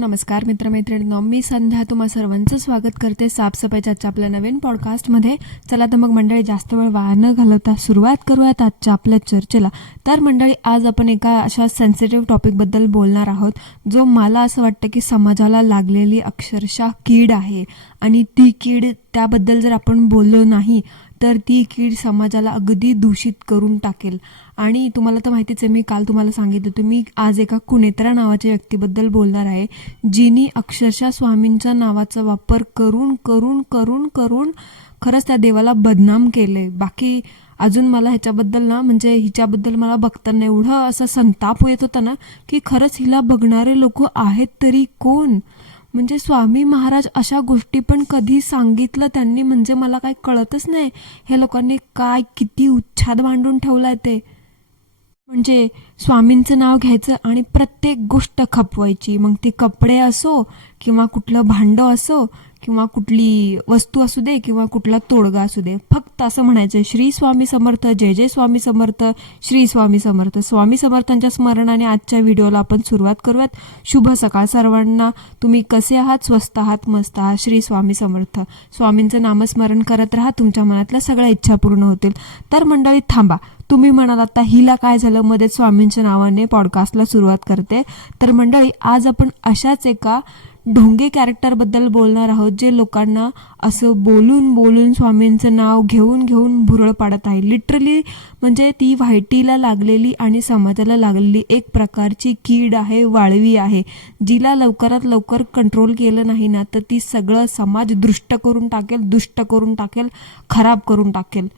नमस्कार मित्रमैत्रिणींनो, मी संध्या तुम्हा सर्वांचं स्वागत करते साफसफाईच्या आजच्या आपल्या नवीन पॉडकास्टमध्ये. चला तर मग मंडळी, जास्त वेळ वाया न घालवता सुरुवात करूयात आजच्या आपल्या चर्चेला. तर मंडळी, आज आपण एका अशा सेन्सिटिव्ह टॉपिकबद्दल बोलणार आहोत जो मला असं वाटतं की समाजाला लागलेली अक्षरशः कीड आहे. आणि ती कीड, त्याबद्दल जर आपण बोललो नाही तर ती कीड समाजाला अगदी दूषित करून टाकेल. आणि तुम्हाला तर माहितीच आहे, मी काल तुम्हाला सांगितलं होतं, मी आज एका कुनेत्रा नावाच्या व्यक्तीबद्दल बोलणार आहे, जिनी अक्षरशः स्वामींच्या नावाचा वापर करून करून करून करून खरंच त्या देवाला बदनाम केलंय. बाकी अजून मला ह्याच्याबद्दल म्हणजे हिच्याबद्दल मला बघताना एवढं असं संताप येत होता ना, की खरंच हिला बघणारे लोक आहेत तरी कोण. म्हणजे स्वामी महाराज अशा गोष्टी पण कधी सांगितलं त्यांनी, म्हणजे मला काही कळतच नाही. हे लोकांनी काय किती उच्छाद मांडून ठेवलाय ते. म्हणजे स्वामींचं नाव घ्यायचं आणि प्रत्येक गोष्ट खपवायची, मग ती कपडे असो किंवा कुठलं भांडं असो किंवा कुठली वस्तू असू दे किंवा कुठला तोडगा असू दे, फक्त असं म्हणायचं, श्री स्वामी समर्थ, जय जय स्वामी समर्थ, श्री स्वामी समर्थ. स्वामी समर्थांच्या स्मरणाने आजच्या व्हिडिओला आपण सुरुवात करूयात. शुभ सकाळ सर्वांना. तुम्ही कसे आहात? स्वस्त आहात? मस्त आहात? श्री स्वामी समर्थ. स्वामींचं नामस्मरण करत राहा, तुमच्या मनातल्या सगळ्या इच्छा पूर्ण होतील. तर मंडळी थांबा, तुम्ही म्हणाल आता हिला काय झालं, मध्ये स्वामींच्या नावाने पॉडकास्टला सुरुवात करते. तर मंडळी, आज आपण अशाच एका ढोंगे कॅरेक्टरबद्दल बोलणार आहोत, जे लोकांना असं बोलून बोलून स्वामींचं नाव घेऊन घेऊन भुरळ पाडत आहे. लिटरली म्हणजे ती व्हायटीला लागलेली आणि समाजाला लागलेली एक प्रकारची कीड आहे, वाळवी आहे, जिला लवकरात लवकर कंट्रोल केलं नाही ना तर ती सगळं समाज दृष्ट करून टाकेल, दुष्ट करून टाकेल, खराब करून टाकेल.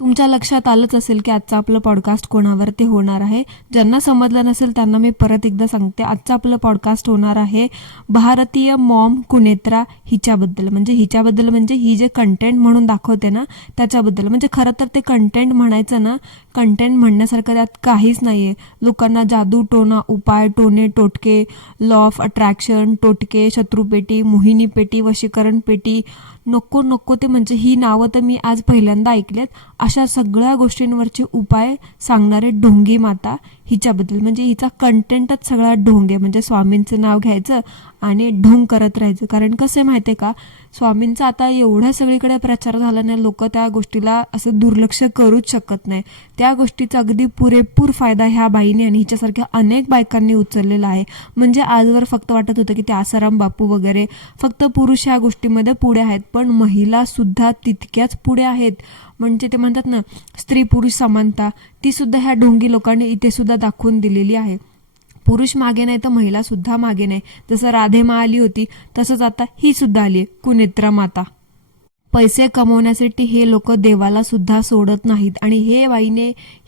तुमच्या लक्षात आलंच असेल की आजचा आपलं पॉडकास्ट कोणावरती होणार आहे. ज्यांना समजलं नसेल त्यांना मी परत एकदा सांगते, आजचं आपलं पॉडकास्ट होणार आहे भारतीय मॉम कुनेत्रा हिच्याबद्दल. म्हणजे हिच्याबद्दल म्हणजे ही जे कंटेंट म्हणून दाखवते ना त्याच्याबद्दल. म्हणजे खरं तर ते कंटेंट म्हणायचं ना, कंटेंट म्हणण्यासारखं त्यात काहीच नाही आहे. लोकांना जादू टोना उपाय, टोने टोटके, लॉ ऑफ अट्रॅक्शन, टोटके, शत्रुपेटी, मोहिनी पेटी, वशीकरण पेटी, नको नको ते, म्हणजे ही नावं तर मी आज पहिल्यांदा ऐकलेत. अशा सगळ्या गोष्टींवरचे उपाय सांगणारे ढोंगी माता हिच्याबद्दल. म्हणजे हिचा कंटेंटच सगळा ढोंगे. म्हणजे स्वामींचं नाव घ्यायचं आणि ढोंग करत राहायचं. कारण कसं आहे माहिती आहे का, स्वामींचा आता एवढ्या सगळीकडे प्रचार झाला नाही, लोक त्या गोष्टीला असं दुर्लक्ष करूच शकत नाही. त्या गोष्टीचा अगदी पुरेपूर फायदा ह्या बाईने आणि हिच्यासारख्या अनेक बायकांनी उचललेला आहे. म्हणजे आजवर फक्त वाटत होतं की ते आसाराम बापू वगैरे फक्त पुरुष ह्या गोष्टीमध्ये पुढे आहेत, पण महिला सुद्धा तितक्याच पुढे आहेत. म्हणजे ते म्हणतात ना, स्त्री पुरुष समानता, ती सुद्धा ह्या ढोंगी लोकांनी इथे सुद्धा दाखवून दिलेली आहे. पुरुष मागे नाही तर महिला सुद्धा मागे नाही. जसं राधेमा आली होती तसंच आता ही सुद्धा आली आहे, कुनेत्रा माता. पैसे कमवण्यासाठी हे लोक देवाला सुद्धा सोडत नाहीत आणि हे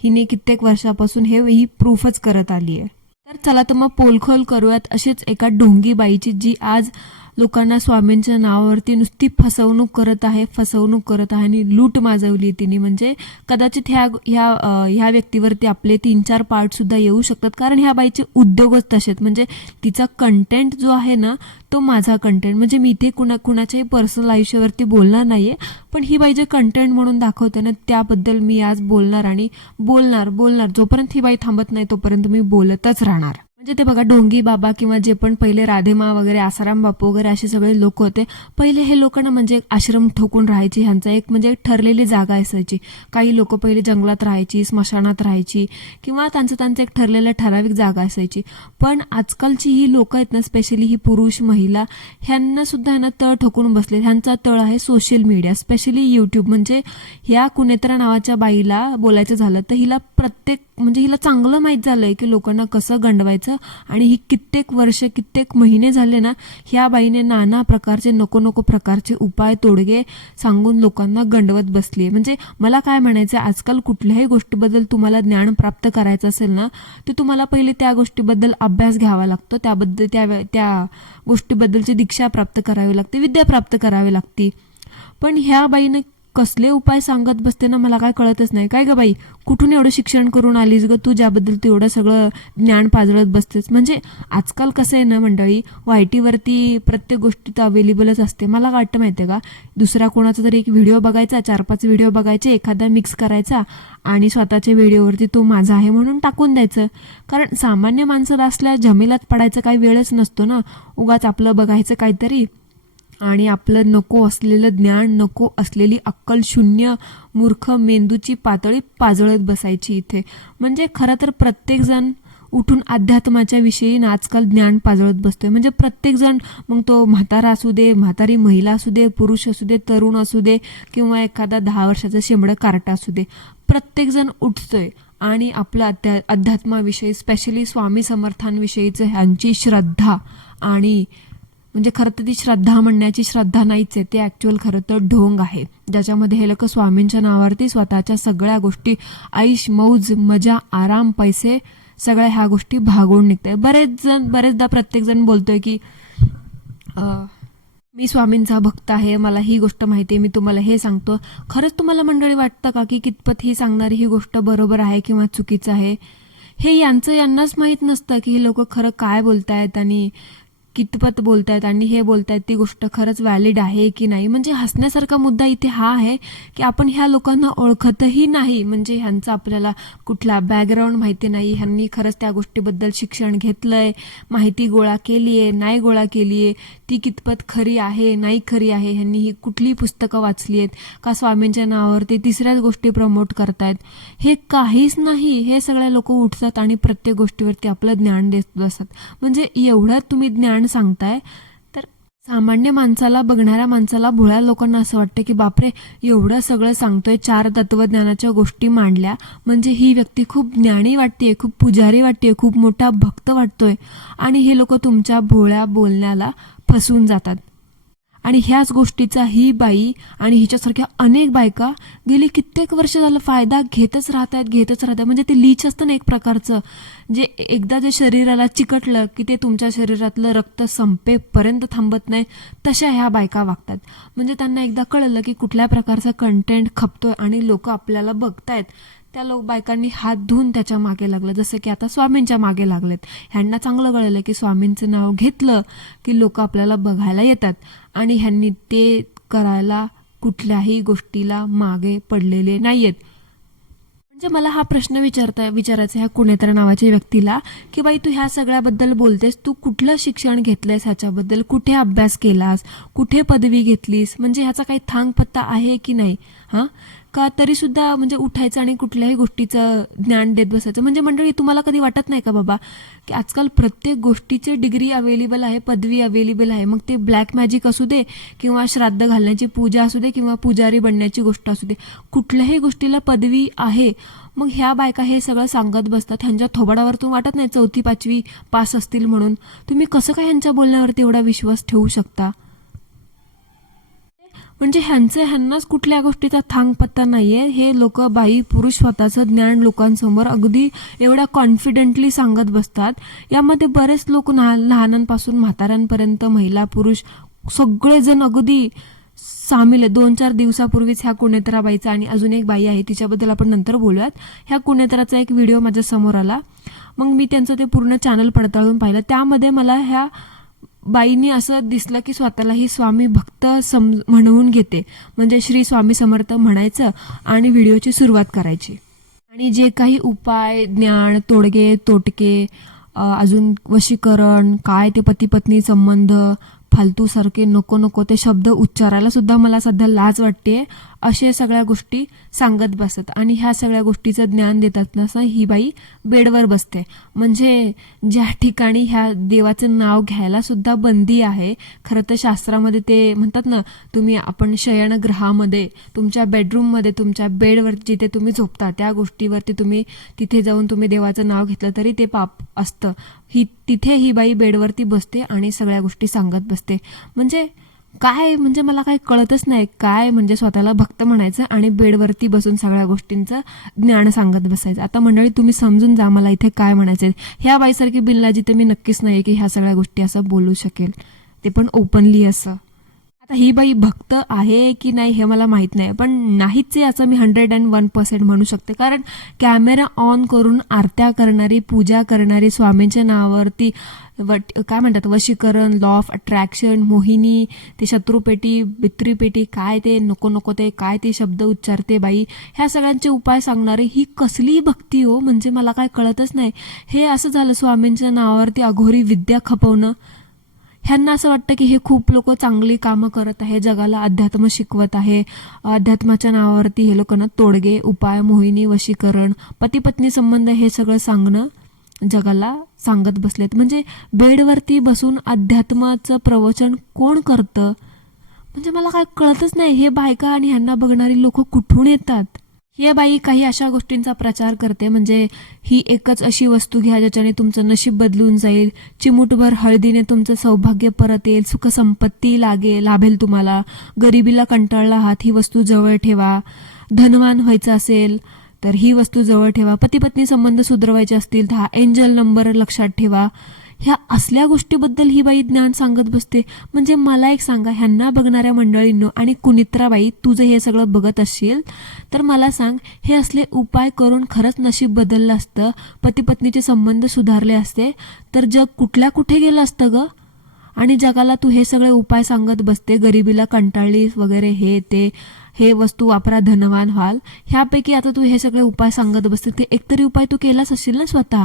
हिने कित्येक वर्षापासून ही प्रूफच करत आली आहे. तर चला तर मग पोलखोल करूयात अशीच एका ढोंगी बाईची, जी आज लोकांना स्वामींच्या नावावरती नुसती फसवणूक करत आहे आणि लूट माजवली तिने. म्हणजे कदाचित ह्या व्यक्तीवरती आपले 3-4 पार्ट सुद्धा येऊ शकतात, कारण ह्या बाईचे उद्योगच तसेत. म्हणजे तिचा कंटेंट जो आहे ना तो माझा कंटेंट. म्हणजे मी इथे कुणाच्याही पर्सनल आयुष्यावरती बोलणार नाहीये, पण ही बाई जे कंटेंट म्हणून दाखवते ना त्याबद्दल मी आज बोलणार आणि बोलणार. जोपर्यंत ही बाई थांबत नाही तोपर्यंत मी बोलतच राहणार. म्हणजे ते बघा, ढोंगी बाबा किंवा जे पण पहिले राधेमा वगैरे, आसाराम बापू वगैरे असे सगळे लोक होते. पहिले हे लोक ना म्हणजे आश्रम ठोकून राहायचे. ह्यांचा एक म्हणजे ठरलेली जागा असायची. काही लोक पहिले जंगलात राहायची, स्मशानात राहायची किंवा त्यांचं एक ठराविक जागा असायची. पण आजकालची ही लोक आहेत ना, स्पेशली ही पुरुष महिला, ह्यांना सुद्धा ना तळ ठोकून बसले. ह्यांचा तळ आहे सोशल मीडिया, स्पेशली यूट्यूब. म्हणजे ह्या कुनेत्रा नावाच्या बाईला बोलायचं झालं तर हिला हिला चांगलं माहीत झालंय की लोकांना कसं गंडवायचं. आणि ही कित्येक महिने झाले ना, ह्या बाईने नाना प्रकारचे नको प्रकारचे उपाय, तोडगे सांगून लोकांना गंडवत बसली. म्हणजे मला काय म्हणायचं, आजकाल कुठल्याही गोष्टीबद्दल तुम्हाला ज्ञान प्राप्त करायचं असेल ना, तर तुम्हाला पहिले त्या गोष्टीबद्दल अभ्यास घ्यावा लागतो, त्याबद्दल त्या गोष्टीबद्दलची दीक्षा प्राप्त करावी लागते, विद्या प्राप्त करावी लागते. पण ह्या बाईने कसले उपाय सांगत बसते ना, मला काय कळतच नाही. काय ग बाई, कुठून एवढं शिक्षण करून आलीस ग तू, ज्याबद्दल तू एवढं सगळं ज्ञान पाजळत बसतेस. म्हणजे आजकाल कसं आहे ना मंडळी, YT प्रत्येक गोष्टी तर अवेलेबलच असते. मला काय वाटतं माहिती आहे का, दुसरा कोणाचा तरी एक व्हिडिओ बघायचा, 4-5 व्हिडिओ बघायचे, एखादा मिक्स करायचा आणि स्वतःच्या व्हिडिओवरती तो माझा आहे म्हणून टाकून द्यायचं. कारण सामान्य माणसाला असल्या झमेलात पडायचं काही वेळच नसतो ना. उगाच आपलं बघायचं काहीतरी आणि आपलं नको असलेलं ज्ञान, नको असलेली अक्कल शून्य मूर्ख मेंदूची पातळी पाजळत बसायची इथे. म्हणजे खरं तर प्रत्येकजण उठून अध्यात्माच्या विषयी ना आजकाल ज्ञान पाजळत बसतोय. म्हणजे प्रत्येकजण, मग तो म्हातारा असू दे, म्हातारी महिला असू दे, पुरुष असू दे, तरुण असू दे किंवा एखादा 10 वर्षाचं शेंबडं कार्टा असू दे, प्रत्येकजण उठतोय आणि आपलं अध्यात्माविषयी, स्पेशली स्वामी समर्थांविषयीचं ह्यांची श्रद्धा, आणि म्हणजे खरं तर ती श्रद्धा म्हणण्याची श्रद्धा नाहीच आहे, ते ॲक्च्युअल खरं तर ढोंग आहे, ज्याच्यामध्ये हे लोक स्वामींच्या नावावरती स्वतःच्या सगळ्या गोष्टी, ऐश मौज मजा आराम पैसे सगळ्या ह्या गोष्टी भागवून निघतात. बरेचदा प्रत्येकजण बोलतोय की मी स्वामींचा भक्त आहे, मला ही गोष्ट माहिती आहे, मी तुम्हाला हे सांगतो. खरंच तुम्हाला मंडळी वाटतं का की कितपत ही सांगणारी ही गोष्ट बरोबर आहे किंवा चुकीचं आहे? हे यांनाच माहीत नसतं की हे लोक खरं काय बोलतायत आणि कितपत बोलतायत आणि हे बोलतायत ती गोष्ट खरंच व्हॅलिड आहे की नाही. म्हणजे हसण्यासारखा मुद्दा इथे हा आहे की आपण ह्या लोकांना ओळखतही नाही. म्हणजे ह्यांचा आपल्याला कुठला बॅकग्राऊंड माहिती नाही, ह्यांनी खरंच त्या गोष्टीबद्दल शिक्षण घेतलंय, माहिती गोळा केली आहे, नाही गोळा केली आहे, ती कितपत खरी आहे नाही खरी आहे, ह्यांनी ही कुठली पुस्तकं वाचली आहेत का, स्वामींच्या नावावरती तिसऱ्याच गोष्टी प्रमोट करतायत, हे काहीच नाही. हे सगळे लोक उठतात आणि प्रत्येक गोष्टीवरती आपलं ज्ञान देत बसतात. म्हणजे एवढं तुम्ही ज्ञान सांगताय तर सामान्य माणसाला, बघणाऱ्या माणसाला, भोळ्या लोकांना असं वाटतं की बापरे, एवढं सगळं सांगतोय, 4 तत्वज्ञानाच्या गोष्टी मांडल्या म्हणजे ही व्यक्ती खूप ज्ञानी वाटतेय, खूप पुजारी वाटतेय, खूप मोठा भक्त वाटतोय. आणि हे लोक तुमच्या भोळ्या बोलण्याला फसून जातात. आणि ह्याच गोष्टीचा ही बाई आणि हिच्यासारख्या अनेक बायका गेली कित्येक वर्ष झालं फायदा घेतच राहतात. म्हणजे ते लीच असतं ना एक प्रकारचं, जे एकदा जे शरीराला चिकटलं की ते तुमच्या शरीरातलं रक्त संपेपर्यंत थांबत नाही, तशा ह्या बायका वागतात. म्हणजे त्यांना एकदा कळलं की कुठल्या प्रकारचा कंटेंट खपतोय आणि लोक आपल्याला बघतायत, त्या बायकांनी हात धुवून त्याच्या मागे लागलं. जसं की आता स्वामींच्या मागे लागलेत. ह्यांना चांगलं कळलं की स्वामींचं नाव घेतलं की लोक आपल्याला बघायला येतात आणि ह्यांनी ते करायला कुठल्याही गोष्टीला मागे पडलेले नाहीयेत. म्हणजे मला हा प्रश्न विचारायचा ह्या कुणेतर नावाच्या व्यक्तीला की बाई, तू ह्या सगळ्याबद्दल बोलतेस, तू कुठलं शिक्षण घेतलंयस, ह्याच्याबद्दल कुठे अभ्यास केलास, कुठे पदवी घेतलीस, म्हणजे ह्याचा काही थांग पत्ता आहे की नाही हां, का तरी सुद्धा म्हणजे उठायचं आणि कुठल्याही गोष्टीचं ज्ञान देत बसायचं. म्हणजे मंडळी, तुम्हाला कधी वाटत नाही का बाबा की आजकाल प्रत्येक गोष्टीची डिग्री अवेलेबल आहे, पदवी अवेलेबल आहे, मग ते ब्लॅक मॅजिक असू दे किंवा श्राद्ध घालण्याची पूजा असू दे किंवा पुजारी बनण्याची गोष्ट असू दे, कुठल्याही गोष्टीला पदवी आहे. मग ह्या बायका हे सगळं सांगत बसतात. ह्यांच्या थोबाडावरतून वाटत नाही 4थी 5वी पास असतील म्हणून. तुम्ही कसं काय ह्यांच्या बोलण्यावरती एवढा विश्वास ठेवू शकता? म्हणजे ह्यांनाच कुठल्या गोष्टीचा थांग पत्ता नाहीये. हे लोक बाई पुरुष स्वतःचं ज्ञान लोकांसमोर अगदी एवढ्या कॉन्फिडेंटली सांगत बसतात. यामध्ये बरेच लोक लहानांपासून म्हाताऱ्यांपर्यंत, महिला पुरुष सगळेजण अगदी सामील आहे. 2-4 दिवसापूर्वीच ह्या कुणेतरा बाईचा, आणि अजून एक बाई आहे तिच्याबद्दल आपण नंतर बोलूयात, ह्या कुणेतराचा एक व्हिडिओ माझ्या समोर आला. मग मी त्यांचं ते पूर्ण चॅनल पडताळून पाहिलं. त्यामध्ये मला ह्या बाईंनी असं दिसलं की स्वतःला ही स्वामी भक्त म्हणवून घेते. म्हणजे श्री स्वामी समर्थ म्हणायचं आणि व्हिडिओची सुरुवात करायची. आणि जे काही उपाय, ज्ञान, तोडगे तोटके, अजून वशीकरण, काय ते पती पत्नी संबंध, फालतू सारखे नको ते शब्द उच्चारायला सुद्धा मला सध्या लाज वाटते, असे सगळ्या गोष्टी सांगत बसत. आणि ह्या सगळ्या गोष्टीचं ज्ञान देतात ना ही बाई बेडवर बसते. म्हणजे ज्या ठिकाणी ह्या देवाचं नाव घ्यायला सुद्धा बंदी आहे. खरं तर शास्त्रामध्ये ते म्हणतात ना, आपण शयनगृहामध्ये, तुमच्या बेडरूममध्ये, तुमच्या बेडवर जिथे तुम्ही झोपता त्या गोष्टीवरती तिथे जाऊन तुम्ही देवाचं नाव घेतलं तरी ते पाप असतं. तिथे ही बाई बेडवरती बसते आणि सगळ्या गोष्टी सांगत बसते. म्हणजे काय, म्हणजे मला काही कळतच नाही, काय म्हणजे स्वतःला भक्त म्हणायचं आणि बेडवरती बसून सगळ्या गोष्टींचं ज्ञान सांगत बसायचं. आता मंडळी, तुम्ही समजून जा मला इथे काय म्हणायचंय. ह्या बाईसारखी बिनलाजी तर मी नक्कीच नाही की ह्या सगळ्या गोष्टी असं बोलू शकेल, ते पण ओपनली असं. आता ही बाई भक्त आहे की नाही हे मला माहीत नाही, पण नाहीच आहे असं मी 101% म्हणू शकते. कारण कॅमेरा ऑन करून आरत्या करणारी, पूजा करणारी, स्वामींच्या नावावरती काय म्हणतात, वशीकरण, लॉ ऑफ अट्रॅक्शन, मोहिनी, ते शत्रुपेटी, बित्रीपेटी, काय ते नको नको ते काय ते शब्द उच्चारते बाई, ह्या सगळ्यांचे उपाय सांगणारी ही कसली भक्ती हो, म्हणजे मला काय कळतच नाही. हे असं झालं स्वामींच्या नावावरती अघोरी विद्या खपवणं. ह्यांना असं वाटतं की हे खूप लोक चांगली कामं करत आहे, जगाला अध्यात्म शिकवत आहे. अध्यात्माच्या नावावरती हे लोकांना तोडगे, उपाय, मोहिनी, वशीकरण, पती पत्नी संबंध हे सगळं सांगणं जगाला सांगत बसलेत. म्हणजे बेडवरती बसून अध्यात्माचं प्रवचन कोण करतं, म्हणजे मला काय कळतच नाही. हे बायका आणि ह्यांना बघणारी लोक कुठून येतात. हे बाई काही अशा गोष्टींचा प्रचार करते, म्हणजे ही एकच अशी वस्तू घ्या ज्याच्याने तुमचं नशीब बदलून जाईल, चिमूटभर हळदीने तुमचं सौभाग्य परत येईल, सुख संपत्ती लाभेल तुम्हाला, गरिबीला कंटाळला आहात ही वस्तू जवळ ठेवा, धनवान व्हायचं असेल तर ही वस्तू जवळ ठेवा, पती पत्नी संबंध सुधरवायचे असतील तर हा एंजल नंबर लक्षात ठेवा. ह्या असल्या गोष्टीबद्दल ही बाई ज्ञान सांगत बसते. म्हणजे मला एक सांगा, ह्यांना बघणाऱ्या मंडळींनो, आणि कुनित्राबाई तू जर हे सगळं बघत असशील तर मला सांग, हे असले उपाय करून खरंच नशीब बदललं असतं, पती पत्नीचे संबंध सुधारले असते तर जग कुठल्या कुठे गेलं असतं ग. आणि जगाला तू हे सगळे उपाय सांगत बसते, गरिबीला कंटाळलीस वगैरे, हे ते, हे वस्तू वापरा धनवान व्हाल, ह्यापैकी आता तू हे सगळे उपाय सांगत बसते, ते एकतरी उपाय तू केलाच असशील ना स्वतः,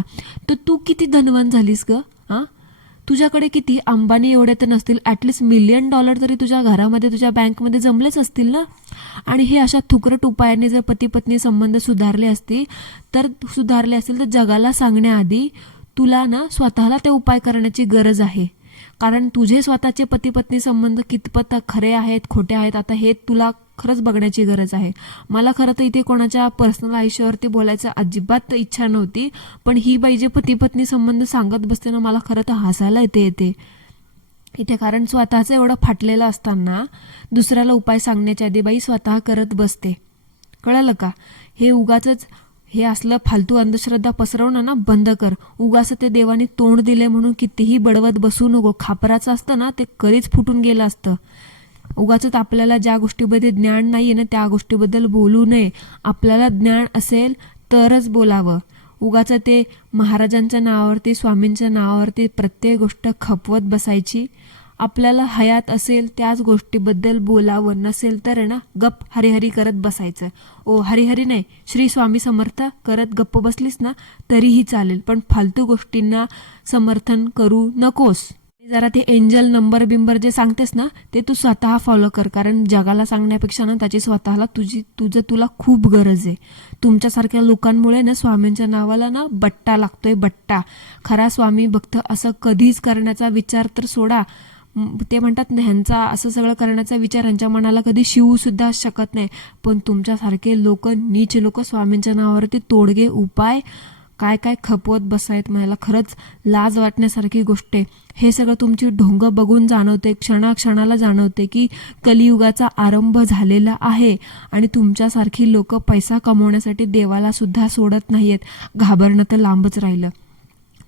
तर तू किती धनवान झालीस ग. हां, तुझ्याकडे किती, अंबानी एवढे तर नसतील, ॲटलिस्ट $1,000,000 तरी तुझ्या घरामध्ये, तुझ्या बँकमध्ये जमलेच असतील ना. आणि हे अशा थुकरट उपायाने जर पती पत्नी संबंध सुधारले असतील तर जगाला सांगण्याआधी तुला ना स्वतःला ते उपाय करण्याची गरज आहे. कारण तुझे स्वतःचे पती पत्नी संबंध कितपत खरे आहेत, खोटे आहेत, आता हे तुला खरंच बघण्याची गरज आहे. मला खरं तर इथे कोणाच्या पर्सनल आयुष्यावरती बोलायचं अजिबात इच्छा नव्हती, पण ही बाई जे पती पत्नी संबंध सांगत बसते ना, मला खरं तर हसायला येते इथे. कारण स्वतःचं एवढं फाटलेलं असताना दुसऱ्याला उपाय सांगण्याच्या आधी बाई स्वतः करत बसते. कळलं का. हे उगाचच हे असलं फालतू अंधश्रद्धा पसरवणं ना बंद कर. उगाच ते देवाने तोंड दिले म्हणून कितीही बडवत बसू नको. खापराचं असतं ना ते कधीच फुटून गेलं असतं. उगाच आपल्याला ज्या गोष्टीबद्दल ज्ञान नाहीये ना त्या गोष्टीबद्दल बोलू नये. आपल्याला ज्ञान असेल तरच बोलावं. उगाच ते महाराजांच्या नावावरती, स्वामींच्या नावावरती प्रत्येक गोष्ट खपवत बसायची. आपल्याला हयात असेल त्याच गोष्टीबद्दल बोलावं, नसेल तर ना गप हरिहरी करत बसायचं. ओ हरिहरी नाही, श्री स्वामी समर्थ करत गप्प बसलीस ना तरीही चालेल, पण फालतू गोष्टींना समर्थन करू नकोस. जरा ते एंजल नंबर बिंबर जे सांगतेस ना ते तू स्वतः फॉलो कर. कारण जगाला सांगण्यापेक्षा ना त्याची स्वतःला तुला खूप गरज आहे. तुमच्यासारख्या लोकांमुळे ना स्वामींच्या नावाला ना बट्टा लागतोय, बट्टा. खरा स्वामी भक्त असं कधीच करण्याचा विचार तर सोडा. ते म्हणतात ना, ह्यांचा असं सगळं करण्याचा विचार ह्यांच्या मनाला कधी शिवू सुद्धा शकत नाही. पण तुमच्यासारखे लोक, नीच लोक स्वामींच्या नावावरती तोडगे उपाय काय काय खपवत बसायत. मला खरंच लाज वाटण्यासारखी गोष्ट आहे. हे सगळं तुमची ढोंग बघून जाणवते, क्षणाक्षणाला जाणवते की कलियुगाचा आरंभ झालेला आहे. आणि तुमच्यासारखी लोक पैसा कमवण्यासाठी देवाला सुद्धा सोडत नाहीयेत. घाबरणं तर लांबच राहिलं.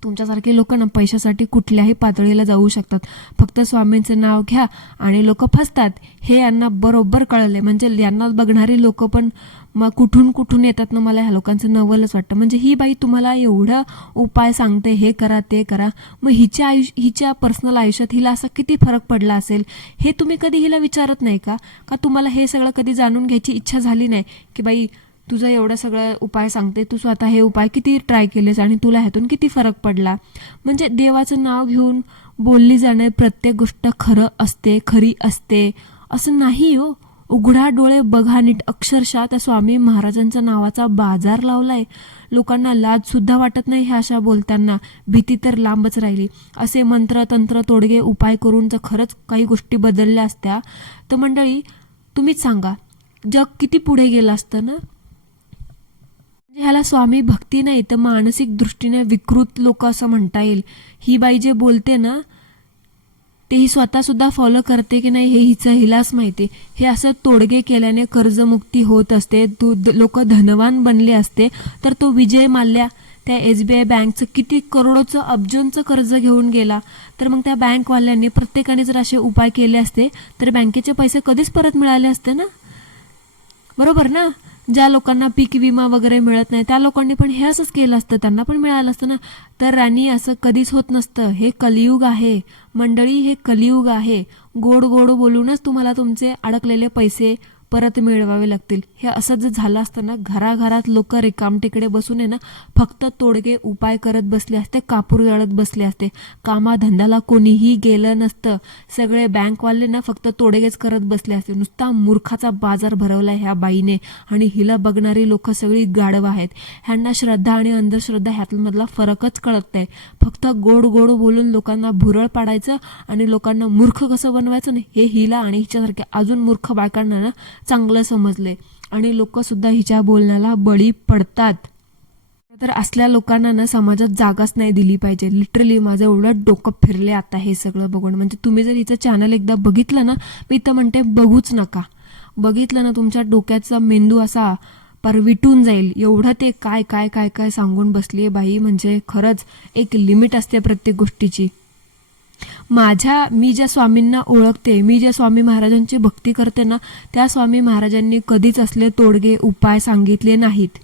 तुमच्यासारखे लोक ना पैशासाठी कुठल्याही पातळीला जाऊ शकतात. फक्त स्वामींचं नाव घ्या आणि लोक फसतात. हे यांना बरोबर कळले. म्हणजे यांना बघणारी लोक पण मग कुठून कुठून येतात ना, मला ह्या लोकांचं नवलच वाटतं. म्हणजे ही बाई तुम्हाला एवढं उपाय सांगते, हे करा ते करा, मग हिच्या पर्सनल आयुष्यात हिला असा किती फरक पडला असेल हे तुम्ही कधी हिला विचारत नाही का? तुम्हाला हे सगळं कधी जाणून घ्यायची इच्छा झाली नाही की बाई तुझं एवढं सगळं उपाय सांगते, तू स्वतः हे उपाय किती ट्राय केलेस आणि तुला ह्यातून किती फरक पडला? म्हणजे देवाचं नाव घेऊन बोलली जाणे प्रत्येक गोष्ट खरी असते असं नाही हो. उघडा डोळे बघा नीट. अक्षरशः त्या स्वामी महाराजांच्या नावाचा बाजार लावलाय. लोकांना लाज सुद्धा वाटत नाही ह्या अशा बोलताना. भीती तर लांबच राहिली. असे मंत्र तंत्र तोडगे उपाय करून जर खरंच काही गोष्टी बदलल्या असत्या तर मंडळी तुम्हीच सांगा जग किती पुढे गेलं असतं ना. ह्याला स्वामी भक्ती नाही तर मानसिक दृष्टीने विकृत लोक असं म्हणता येईल. ही बाई जे बोलते ना ते ही स्वतः सुद्धा फॉलो करते की नाही हे हिलाच माहिती. हे असं तोडगे केल्याने कर्जमुक्ती होत असते, लोक धनवान बनले असते. तर तो विजय माल्या त्या SBI बँकचं किती करोडोचं अब्जोंचं कर्ज घेऊन गेला. तर मग त्या बँकवाल्यांनी प्रत्येकाने जर असे उपाय केले असते तर बँकेचे पैसे कधीच परत मिळाले असते ना, बरोबर ना. ज्या लोकांना पीक विमा वगैरे मिळत नाही त्या लोकांनी पण हे असंच केलं असतं, त्यांना पण मिळालं असतं ना. तर राणी असं कधीच होत नसतं. हे कलियुग आहे मंडळी, हे कलियुग आहे. गोड गोड बोलूनच तुम्हाला तुमचे अडकलेले पैसे परत मिळवावे लागतील. हे असं जर झालं असतं ना, घराघरात लोक रिकामटेकडे बसून आहे ना फक्त तोडगे उपाय करत बसले असते, कापूर जाळत बसले असते. कामाधंद्याला कोणीही गेलं नसतं. सगळे बँकवाले ना फक्त तोडगेच करत बसले असते. नुसता मूर्खाचा बाजार भरवलाय ह्या बाईने. आणि हिला बघणारी लोक सगळी गाढवं आहेत. ह्यांना श्रद्धा आणि अंधश्रद्धा ह्यातमधला फरकच कळत नाही. फक्त गोड गोड बोलून लोकांना भुरळ पाडायचं आणि लोकांना मूर्ख कसं बनवायचं नाही, हे हिला आणि हिच्यासारख्या अजून मूर्ख बायकांना ना चांगलं समजले. आणि लोक सुद्धा हिच्या बोलण्याला बळी पडतात. तर असल्या लोकांना ना समाजात जागाच नाही दिली पाहिजे. लिटरली माझं एवढं डोकं फिरले आता हे सगळं बघून. म्हणजे तुम्ही जर हिचं चॅनल एकदा बघितलं ना, मी तर म्हणते बघूच नका. बघितलं ना तुमच्या डोक्याचा मेंदू असा पर विटून जाईल. एवढं ते काय काय काय काय सांगून बसली बाई. म्हणजे खरंच एक लिमिट असते प्रत्येक गोष्टीची. मी ज्या स्वामींना ओळखते, मी ज्या स्वामी महाराजांची भक्ती करते ना, त्या स्वामी महाराजांनी कधीच असले तोडगे उपाय सांगितले नाहीत.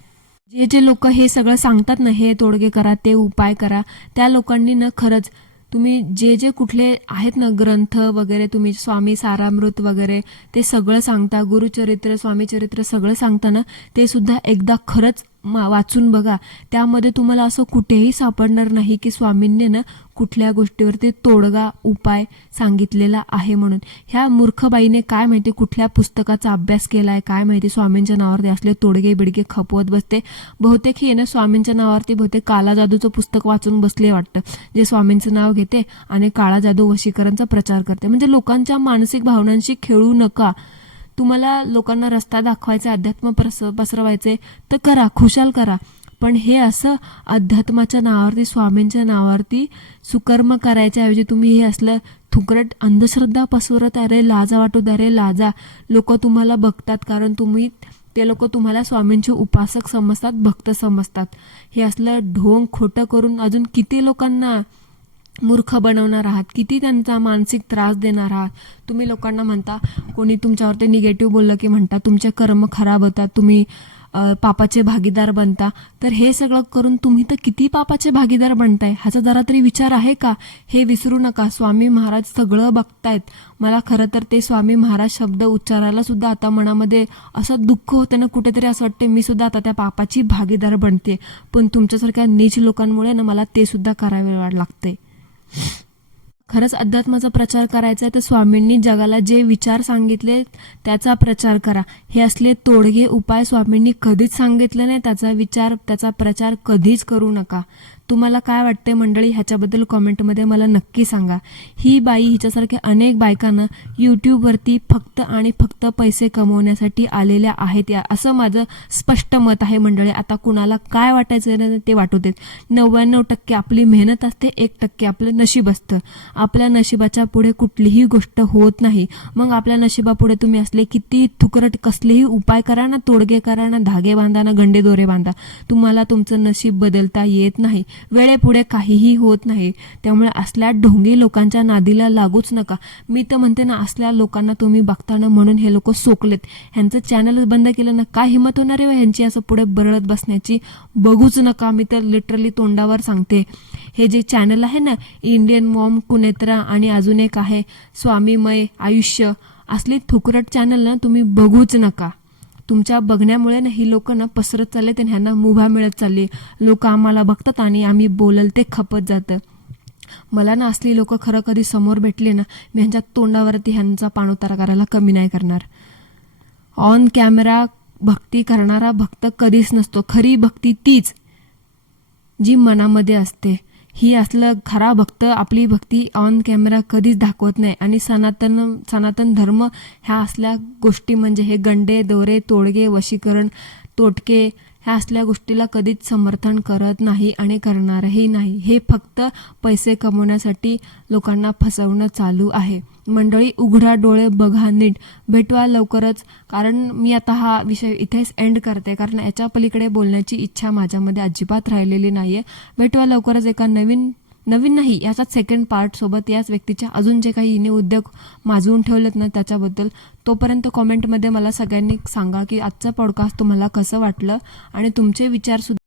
जे लोक हे सगळं सांगतात ना, हे तोडगे करा, ते उपाय करा, त्या लोकांनी ना खरंच तुम्ही जे कुठले आहेत ना ग्रंथ वगैरे, तुम्ही स्वामी सारामृत वगैरे ते सगळं सांगता, गुरुचरित्र स्वामी चरित्र सगळं सांगता ना, ते सुद्धा एकदा खरंच वाचून बघा. त्यामध्ये तुम्हाला असं कुठेही सापडणार नाही की स्वामींनी ना कुठल्या गोष्टीवरती तोडगा उपाय सांगितलेला आहे म्हणून. ह्या मूर्खबाईने काय माहिती कुठल्या पुस्तकाचा अभ्यास केलाय, काय माहिती स्वामींच्या नावावरती असले तोडगे बिडगे खपवत बसते. बहुतेक हे ना स्वामींच्या नावावरती बहुतेक काला जादूचं पुस्तक वाचून बसले वाटतं, जे स्वामींचं नाव घेते आणि काळा जादू वशीकरणचा प्रचार करते. म्हणजे लोकांच्या मानसिक भावनांशी खेळू नका. तुम्हाला लोकांना रस्ता दाखवायचा, अध्यात्म पसरवायचे तर करा, खुशाल करा. पण हे असं अध्यात्माच्या नावावरती, स्वामींच्या नावावरती सुकर्म करायच्या ऐवजी तुम्ही हे असलं थुकरट अंधश्रद्धा पसरत, अरे लाजा वाटू द्या रे लाजा. लोक तुम्हाला बघतात कारण ते लोक तुम्हाला स्वामींचे उपासक समजतात, भक्त समजतात. हे असलं ढोंग खोटं करून अजून किती लोकांना मूर्ख बनवणार आहात, किती त्यांचा मानसिक त्रास देणार आहात. तुम्ही लोकांना म्हणता, कोणी तुमच्यावरती निगेटिव्ह बोललं की म्हणता तुमचे कर्म खराब होतात, तुम्ही पापाचे भागीदार बनता. तर हे सगळं करून तुम्ही तर किती पापाचे भागीदार बनताय ह्याचा जरा तरी विचार आहे का? हे विसरू नका. स्वामी महाराज सगळं बघतायत. मला खरं तर ते स्वामी महाराज शब्द उच्चारायला सुद्धा आता मनामध्ये असं दुःख होतं ना, कुठेतरी असं वाटते मी सुद्धा आता त्या पापाची भागीदार बनते. पण तुमच्यासारख्या नीच लोकांमुळे ना मला ते सुद्धा करावे लागते. खरंच अध्यात्माचा प्रचार करायचा आहे तर स्वामींनी जगाला जे विचार सांगितले त्याचा प्रचार करा. हे असले तोडगे उपाय स्वामींनी कधीच सांगितले नाही, त्याचा विचार त्याचा प्रचार कधीच करू नका. तुम्हाला काय वाटते मंडळी, ह्याच्याबद्दल कॉमेंटमध्ये मला नक्की सांगा. ही बाई हिच्यासारख्या अनेक बायकांना यूट्यूबवरती फक्त आणि फक्त पैसे कमवण्यासाठी आलेल्या आहेत, या असं माझं स्पष्ट मत आहे मंडळी. आता कुणाला काय वाटायचं ना ते वाटू देत. 99% आपली मेहनत असते, 1% आपलं नशीब असतं. आपल्या नशिबाच्या पुढे कुठलीही गोष्ट होत नाही. मग आपल्या नशिबापुढे तुम्ही असले किती थुकरट कसलेही उपाय करा ना, तोडगे करा ना, धागे बांधा ना, गंडे दोरे बांधा, तुम्हाला तुमचं नशीब बदलता येत नाही. वेळेपुढे काहीही होत नाही. त्यामुळे असल्या ढोंगी लोकांच्या नादीला लागूच नका. मी तर म्हणते ना, असल्या लोकांना तुम्ही बघताना म्हणून हे लोक सोकलेत. ह्यांचं चॅनल बंद केलं ना काय हिंमत होणार आहे ह्यांची असं पुढे बरळत बसण्याची? बघूच नका. मी तर लिटरली तोंडावर सांगते. हे जे चॅनल आहे ना, इंडियन मॉम कुनेत्रा आणि अजून एक आहे स्वामीमय आयुष्य, असली थुकरट चॅनल ना तुम्ही बघूच नका. तुमच्या बघण्यामुळे ना ही लोक ना पसरत चालले, आणि ह्यांना मुभा मिळत चालली. लोक आम्हाला बघतात आणि आम्ही बोलल ते खपत जातं. मला ना असली लोक खरं कधी समोर भेटले ना, मी ह्यांच्या तोंडावरती ह्यांचा पाणउतारा करायला कमी नाही करणार. ऑन कॅमेरा भक्ती करणारा भक्त कधीच नसतो. खरी भक्ती तीच जी मनामध्ये असते. ही असलं खरा भक्त आपली भक्ती ऑन कॅमेरा कधीच दाखवत नाही. आणि सनातन धर्म ह्या असल्या गोष्टी म्हणजे हे गंडे दोरे तोडगे वशीकरण तोटके ह्या असल्या गोष्टीला कधीच समर्थन करत नाही आणि करणारही नाही. हे फक्त पैसे कमवण्यासाठी लोकांना फसवणं चालू आहे. मंडळी, उघडा डोळे, बघा नीट. भेटूया लवकरच. कारण मी आता हा विषय इथेच एंड करते, कारण याच्या पलीकडे बोलण्याची इच्छा माझ्यामध्ये अजिबात राहिलेली नाही आहे. भेटूया लवकरच एका नवीन नाही, याचाच सेकंड पार्ट सोबत, याच व्यक्तीच्या अजून जे काही हिने उद्योग माजवून ठेवलेत ना त्याच्याबद्दल. तोपर्यंत कॉमेंटमध्ये मला सगळ्यांनी सांगा की आजचं पॉडकास्ट तुम्हाला कसं वाटलं आणि तुमचे विचारसुद्धा